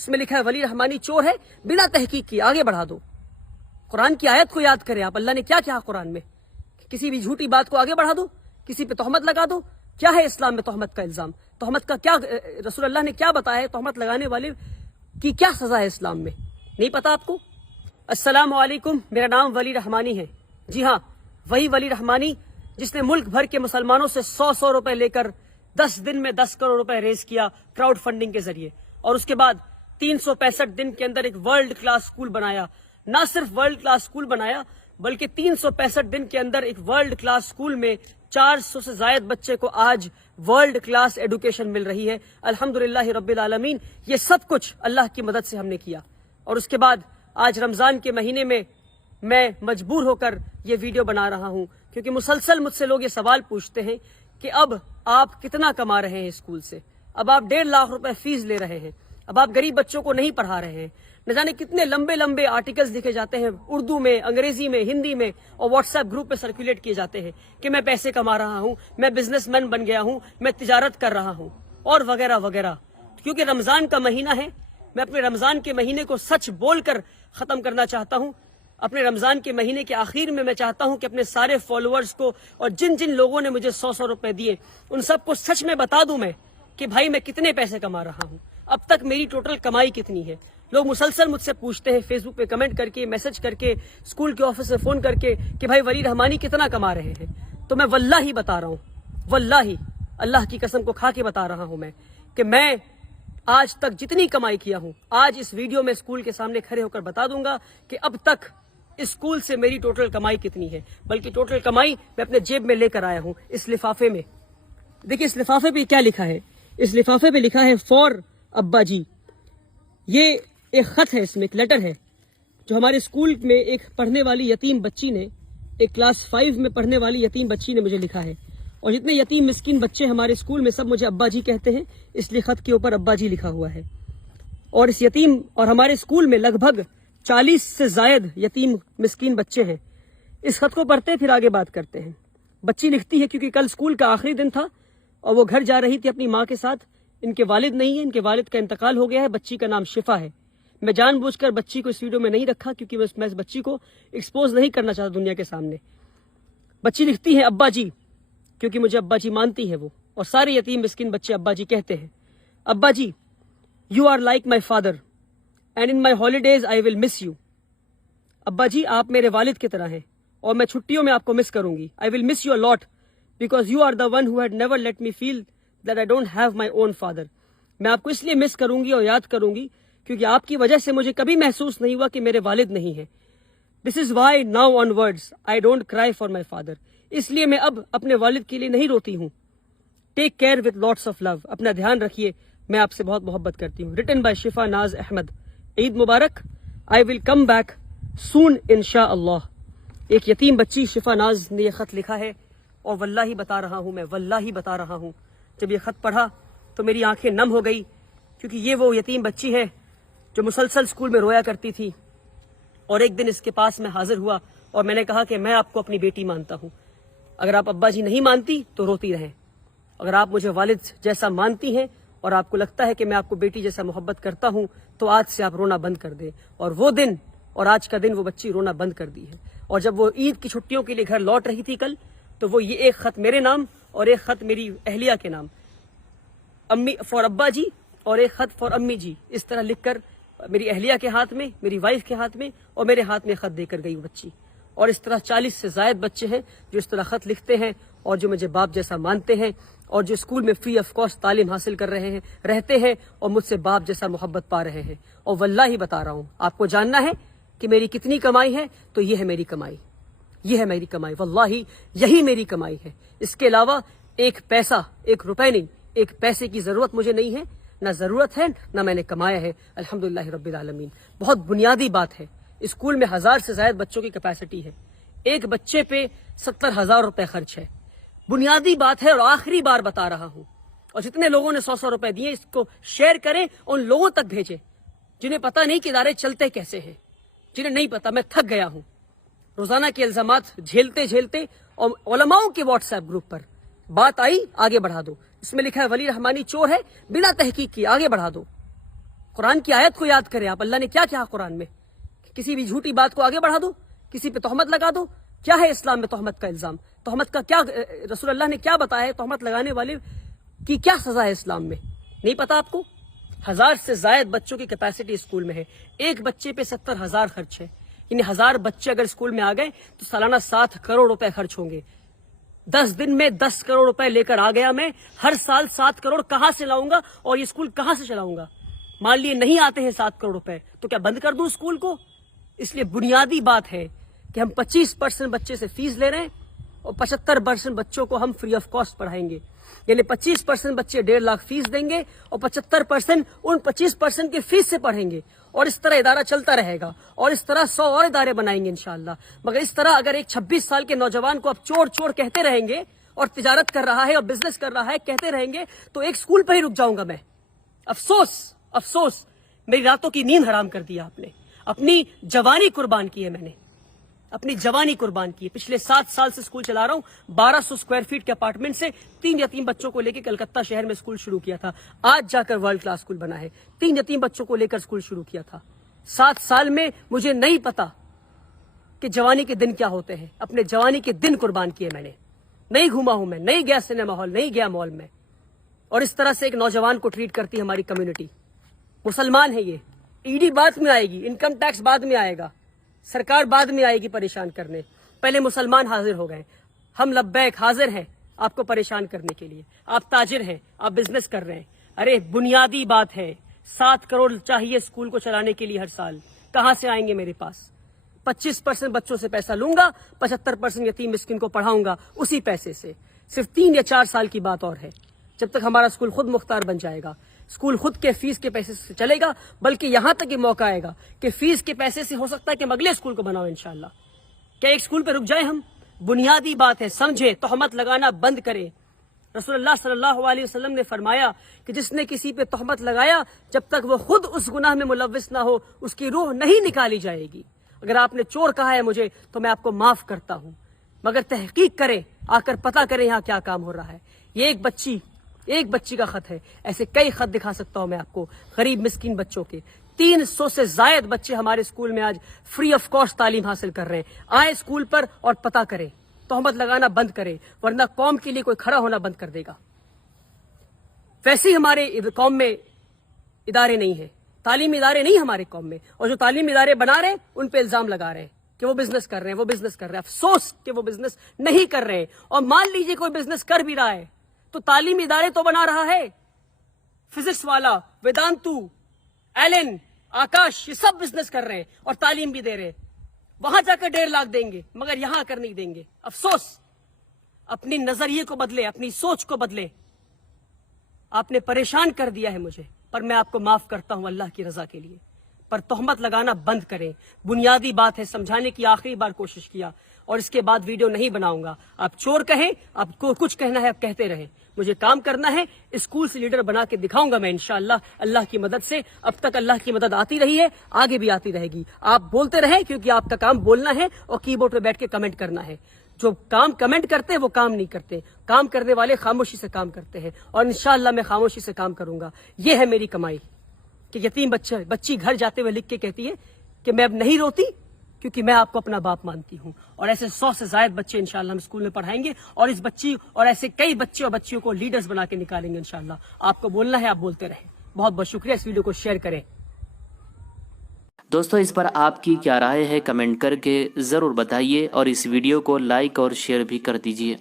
اس میں لکھا ہے ولی رحمانی چور ہے، بنا تحقیق کی آگے بڑھا دو۔ قرآن کی آیت کو یاد کریں آپ، اللہ نے کیا کہا قرآن میں؟ کسی بھی جھوٹی بات کو آگے بڑھا دو، کسی پہ تہمت لگا دو۔ کیا ہے اسلام میں تہمت کا الزام؟ تہمت کا کیا رسول اللہ نے کیا بتایا ہے؟ تہمت لگانے والے کی کیا سزا ہے اسلام میں؟ نہیں پتا آپ کو؟ السلام علیکم، میرا نام ولی رحمانی ہے۔ جی ہاں، وہی ولی رحمانی جس نے ملک بھر کے مسلمانوں سے 100 روپے لے کر 10 دن میں 10 کروڑ روپے ریز کیا کراؤڈ فنڈنگ کے ذریعے، اور اس کے بعد 365 دن کے اندر ایک ورلڈ کلاس اسکول بنایا۔ نہ صرف ورلڈ کلاس اسکول بنایا بلکہ 365 دن کے اندر ایک ورلڈ کلاس اسکول میں 400 سے زائد بچے کو آج ورلڈ کلاس ایڈوکیشن مل رہی ہے، الحمدللہ رب العالمین۔ یہ سب کچھ اللہ کی مدد سے ہم نے کیا۔ اور اس کے بعد آج رمضان کے مہینے میں مجبور ہو کر یہ ویڈیو بنا رہا ہوں، کیونکہ مسلسل مجھ سے لوگ یہ سوال پوچھتے ہیں کہ اب آپ کتنا کما رہے ہیں اسکول سے؟ اب آپ 1.5 لاکھ روپے فیس لے رہے ہیں، اب آپ غریب بچوں کو نہیں پڑھا رہے ہیں۔ نہ جانے کتنے لمبے لمبے آرٹیکلز لکھے جاتے ہیں اردو میں، انگریزی میں، ہندی میں، اور واٹس ایپ گروپ پہ سرکولیٹ کیے جاتے ہیں کہ میں پیسے کما رہا ہوں، میں بزنس مین بن گیا ہوں، میں تجارت کر رہا ہوں، اور وغیرہ وغیرہ۔ کیونکہ رمضان کا مہینہ ہے، میں اپنے رمضان کے مہینے کو سچ بول کر ختم کرنا چاہتا ہوں۔ اپنے رمضان کے مہینے کے آخر میں چاہتا ہوں کہ اپنے سارے فالوورز کو اور جن جن لوگوں نے مجھے 100 روپے دیے ان سب کو سچ میں بتا دوں میں کہ بھائی میں کتنے پیسے کما رہا ہوں، اب تک میری ٹوٹل کمائی کتنی ہے۔ لوگ مسلسل مجھ سے پوچھتے ہیں فیس بک پہ کمنٹ کر کے، میسج کر کے، اسکول کے آفس سے فون کر کے کہ بھائی ولی رحمانی کتنا کما رہے ہیں۔ تو میں واللہ بتا رہا ہوں، واللہ اللہ کی قسم کو کھا کے بتا رہا ہوں میں کہ میں آج تک جتنی کمائی کیا ہوں، آج اس ویڈیو میں اسکول کے سامنے کھڑے ہو کر بتا دوں گا کہ اب تک اسکول سے میری ٹوٹل کمائی کتنی ہے۔ بلکہ ٹوٹل کمائی میں اپنے جیب میں لے کر آیا ہوں اس لفافے میں۔ دیکھیں اس لفافے پہ کیا لکھا ہے، اس لفافے پہ لکھا ہے فار ابا جی۔ یہ ایک خط ہے، اس میں ایک لیٹر ہے جو ہمارے اسکول میں ایک پڑھنے والی یتیم بچی نے، ایک کلاس 5 میں پڑھنے والی یتیم بچی نے مجھے لکھا ہے۔ اور جتنے یتیم مسکین بچے ہمارے اسکول میں سب مجھے ابا جی کہتے ہیں، اس لیے خط کے اوپر ابا جی لکھا ہوا ہے۔ اور اس یتیم اور ہمارے اسکول میں لگ بھگ 40 سے زائد یتیم مسکین بچے ہیں۔ اس خط کو پڑھتے پھر آگے بات کرتے ہیں۔ بچی لکھتی ہے کیونکہ کل اسکول کا آخری دن تھا اور وہ گھر جا رہی تھی اپنی ماں کے ساتھ۔ ان کے والد نہیں ہیں، ان کے والد کا انتقال ہو گیا ہے۔ بچی کا نام شفا ہے۔ میں جان بوجھ کر بچی کو اس ویڈیو میں نہیں رکھا کیونکہ میں اس بچی کو ایکسپوز نہیں کرنا چاہتا دنیا کے سامنے۔ بچی لکھتی ہے ابا جی، کیونکہ مجھے ابا جی مانتی ہے وہ، اور سارے یتیم مسکین بچے ابا جی کہتے ہیں۔ ابا جی، you are like my father and in my holidays I will miss you. ابا جی آپ میرے والد کی طرح ہیں اور میں چھٹیوں میں آپ کو مس کروں گی۔ I will miss you a lot because you are the one who had never let me feel that I don't have my own father. میں آپ کو اس لیے مس کروں گی اور یاد کروں گی کیونکہ آپ کی وجہ سے مجھے کبھی محسوس نہیں ہوا کہ میرے والد نہیں ہیں۔ This is why now onwards I don't cry for my father. اس لیے میں اب اپنے والد کے لیے نہیں روتی ہوں۔ Take care with lots of love. اپنا دھیان رکھیے، میں آپ سے بہت محبت کرتی ہوں۔ ریٹن بائی شفا ناز احمد۔ عید مبارک۔ آئی ول کم بیک سون انشاء اللہ۔ ایک یتیم بچی شفا ناز نے یہ خط لکھا ہے، اور واللہ بتا رہا ہوں، میں واللہ بتا رہا ہوں، جب یہ خط پڑھا تو میری آنکھیں نم ہو گئی، کیونکہ یہ وہ یتیم بچی ہے جو مسلسل اسکول میں رویا کرتی تھی۔ اور ایک دن اس کے پاس میں حاضر ہوا اور میں نے کہا کہ میں آپ کو اپنی بیٹی مانتا ہوں، اگر آپ ابا جی نہیں مانتی تو روتی رہیں، اگر آپ مجھے والد جیسا مانتی ہیں اور آپ کو لگتا ہے کہ میں آپ کو بیٹی جیسا محبت کرتا ہوں تو آج سے آپ رونا بند کر دیں۔ اور وہ دن اور آج کا دن وہ بچی رونا بند کر دی ہے۔ اور جب وہ عید کی چھٹیوں کے لیے گھر لوٹ رہی تھی کل، تو وہ یہ ایک خط میرے نام اور ایک خط میری اہلیہ کے نام، امی فار ابا جی اور ایک خط فار امی جی، اس طرح لکھ کر میری اہلیہ کے ہاتھ میں، میری وائف کے ہاتھ میں اور میرے ہاتھ میں خط دے کر گئی وہ بچی۔ اور اس طرح 40 سے زائد بچے ہیں جو اس طرح خط لکھتے ہیں اور جو مجھے باپ جیسا مانتے ہیں اور جو اسکول میں فری آف کاسٹ تعلیم حاصل کر رہے ہیں، رہتے ہیں اور مجھ سے باپ جیسا محبت پا رہے ہیں۔ اور واللہ بتا رہا ہوں، آپ کو جاننا ہے کہ میری کتنی کمائی ہے تو یہ ہے میری کمائی، یہ ہے میری کمائی، واللہ یہی میری کمائی ہے۔ اس کے علاوہ ایک پیسہ، ایک روپے نہیں، ایک پیسے کی ضرورت مجھے نہیں ہے، نہ ضرورت ہے نہ میں نے کمایا ہے، الحمدللہ رب العالمین۔ بہت بنیادی بات ہے، اسکول میں 1000 سے زائد بچوں کی کیپیسٹی ہے، ایک بچے پہ 70,000 روپے خرچ ہے، بنیادی بات ہے۔ اور آخری بار بتا رہا ہوں، اور جتنے لوگوں نے 100 روپے دیے اس کو شیئر کریں، ان لوگوں تک بھیجیں جنہیں پتہ نہیں کہ ادارے چلتے کیسے ہیں، جنہیں نہیں پتہ۔ میں تھک گیا ہوں روزانہ کے الزامات جھیلتے جھیلتے، اور علماؤں کے واٹس ایپ گروپ پر بات آئی آگے بڑھا دو، اس میں لکھا ہے ولی رحمانی چور ہے، بنا تحقیق کی آگے بڑھا دو۔ قرآن کی آیت کو یاد کریں آپ. اللہ نے کیا کہا قرآن میں؟ کسی بھی جھوٹی بات کو آگے بڑھا دو, کسی پہ تہمت لگا دو. کیا ہے اسلام میں تہمت کا الزام؟ تہمت کا کیا رسول اللہ نے کیا بتایا ہے؟ تہمت لگانے والے کی کیا سزا ہے اسلام میں؟ نہیں پتا آپ کو؟ 1000 سے زائد بچوں کی کیپیسٹی اسکول میں ہے. ایک بچے پہ 70,000 خرچ ہے. یعنی 1000 بچے اگر اسکول میں آ گئے تو سالانہ 7 کروڑ روپے خرچ ہوں گے. 10 دن میں 10 کروڑ روپے لے کر آ گیا میں. ہر سال 7 کروڑ کہاں سے لاؤں گا اور یہ اسکول کہاں سے چلاؤں گا؟ مان لیے نہیں آتے ہیں 7 کروڑ روپے, تو کیا بند کر دوں اسکول کو؟ اس لیے بنیادی بات ہے کہ ہم 25% بچے سے فیس لے رہے ہیں اور 75% بچوں کو ہم فری آف کاسٹ پڑھائیں گے. یعنی 25% بچے 1.5 لاکھ فیس دیں گے اور 75% ان 25% کی فیس سے پڑھیں گے. اور اس طرح ادارہ چلتا رہے گا اور اس طرح 100 اور ادارے بنائیں گے انشاءاللہ. مگر اس طرح اگر ایک 26 سال کے نوجوان کو اب چور چور کہتے رہیں گے اور تجارت کر رہا ہے اور بزنس کر رہا ہے کہتے رہیں گے تو ایک اسکول پر ہی رک جاؤں گا میں. افسوس افسوس, میری راتوں کی نیند حرام کر دیا آپ نے. اپنی جوانی قربان کی ہے میں نے, اپنی جوانی قربان کی ہے. پچھلے 7 سال سے اسکول چلا رہا ہوں. 1200 اسکوائر فیٹ کے اپارٹمنٹ سے 3 یتیم بچوں کو لے کے کلکتہ شہر میں اسکول شروع کیا تھا. آج جا کر ورلڈ کلاس اسکول بنا ہے. 3 یتیم بچوں کو لے کر اسکول شروع کیا تھا. 7 سال میں مجھے نہیں پتا کہ جوانی کے دن کیا ہوتے ہیں. اپنے جوانی کے دن قربان کیے میں نے. نہیں گھوما ہوں میں, نہیں گیا سنیما ہال, نہیں گیا مال میں. اور اس طرح سے ایک نوجوان کو ٹریٹ کرتی ہے ہماری کمیونٹی. مسلمان ہے یہ. ای ڈی بعد میں آئے گی, انکم ٹیکس بعد میں آئے گا, سرکار بعد میں آئے گی پریشان کرنے. پہلے مسلمان حاضر ہو گئے. ہم لبیک حاضر ہیں آپ کو پریشان کرنے کے لیے. آپ تاجر ہیں, آپ بزنس کر رہے ہیں. ارے بنیادی بات ہے, 7 کروڑ چاہیے اسکول کو چلانے کے لیے ہر سال. کہاں سے آئیں گے میرے پاس؟ 25% بچوں سے پیسہ لوں گا, 75% یتیم مسکین کو پڑھاؤں گا اسی پیسے سے. صرف 3 یا 4 سال کی بات اور ہے جب تک ہمارا اسکول خود مختار بن جائے گا. اسکول خود کے فیس کے پیسے سے چلے گا, بلکہ یہاں تک یہ موقع آئے گا کہ فیس کے پیسے سے ہو سکتا ہے کہ ہم اگلے اسکول کو بناؤ انشاءاللہ. کیا ایک اسکول پہ رک جائیں ہم؟ بنیادی بات ہے, سمجھے, تہمت لگانا بند کریں. رسول اللہ صلی اللہ علیہ وسلم نے فرمایا کہ جس نے کسی پہ تہمت لگایا جب تک وہ خود اس گناہ میں ملوث نہ ہو اس کی روح نہیں نکالی جائے گی. اگر آپ نے چور کہا ہے مجھے تو میں آپ کو معاف کرتا ہوں, مگر تحقیق کریں, آ کر پتہ کریں یہاں کیا کام ہو رہا ہے. یہ ایک بچی کا خط ہے. ایسے کئی خط دکھا سکتا ہوں میں آپ کو غریب مسکین بچوں کے. 300 سے زائد بچے ہمارے اسکول میں آج فری آف کاسٹ تعلیم حاصل کر رہے ہیں. آئیں اسکول پر اور پتہ کریں, تہمت لگانا بند کریں, ورنہ قوم کے لیے کوئی کھڑا ہونا بند کر دے گا. ویسے ہی ہمارے قوم میں ادارے نہیں ہیں, تعلیمی ادارے نہیں ہمارے قوم میں, اور جو تعلیمی ادارے بنا رہے ہیں ان پہ الزام لگا رہے ہیں کہ وہ بزنس کر رہے ہیں, وہ بزنس کر رہے ہیں. افسوس کہ وہ بزنس نہیں کر رہے ہیں. اور مان لیجئے کوئی بزنس کر بھی رہا ہے تو تعلیمی ادارے تو بنا رہا ہے. فزکس والا, ویدانتو, ایلن, آکاش, یہ سب بزنس کر رہے ہیں اور تعلیم بھی دے رہے ہیں. وہاں جا کر 1.5 لاکھ دیں گے, مگر یہاں کر نہیں دیں گے. افسوس. اپنی نظریے کو بدلے, اپنی سوچ کو بدلے. آپ نے پریشان کر دیا ہے مجھے, پر میں آپ کو معاف کرتا ہوں اللہ کی رضا کے لیے. پر تہمت لگانا بند کریں. بنیادی بات ہے, سمجھانے کی آخری بار کوشش کیا اور اس کے بعد ویڈیو نہیں بناؤں گا. آپ چور کہیں, آپ کو کچھ کہنا ہے آپ کہتے رہیں, مجھے کام کرنا ہے. اسکول سے لیڈر بنا کے دکھاؤں گا میں انشاءاللہ اللہ کی مدد سے. اب تک اللہ کی مدد آتی رہی ہے, آگے بھی آتی رہے گی. آپ بولتے رہیں کیونکہ آپ کا کام بولنا ہے اور کی بورڈ پہ بیٹھ کے کمنٹ کرنا ہے. جو کام کمنٹ کرتے ہیں وہ کام نہیں کرتے. کام کرنے والے خاموشی سے کام کرتے ہیں, اور انشاءاللہ میں خاموشی سے کام کروں گا. یہ ہے میری کمائی. کہ یتیم بچی گھر جاتے ہوئے لکھ کے کہتی ہے کہ میں اب نہیں روتی کیونکہ میں آپ کو اپنا باپ مانتی ہوں. اور ایسے 100 سے زائد بچے انشاءاللہ ہم اسکول میں پڑھائیں گے, اور اس بچی اور ایسے کئی بچے اور بچیوں کو لیڈرز بنا کے نکالیں گے انشاءاللہ. آپ کو بولنا ہے, آپ بولتے رہیں. بہت بہت شکریہ. اس ویڈیو کو شیئر کریں. دوستو اس پر آپ کی کیا رائے ہے کمنٹ کر کے ضرور بتائیے, اور اس ویڈیو کو لائک اور شیئر بھی کر دیجیے.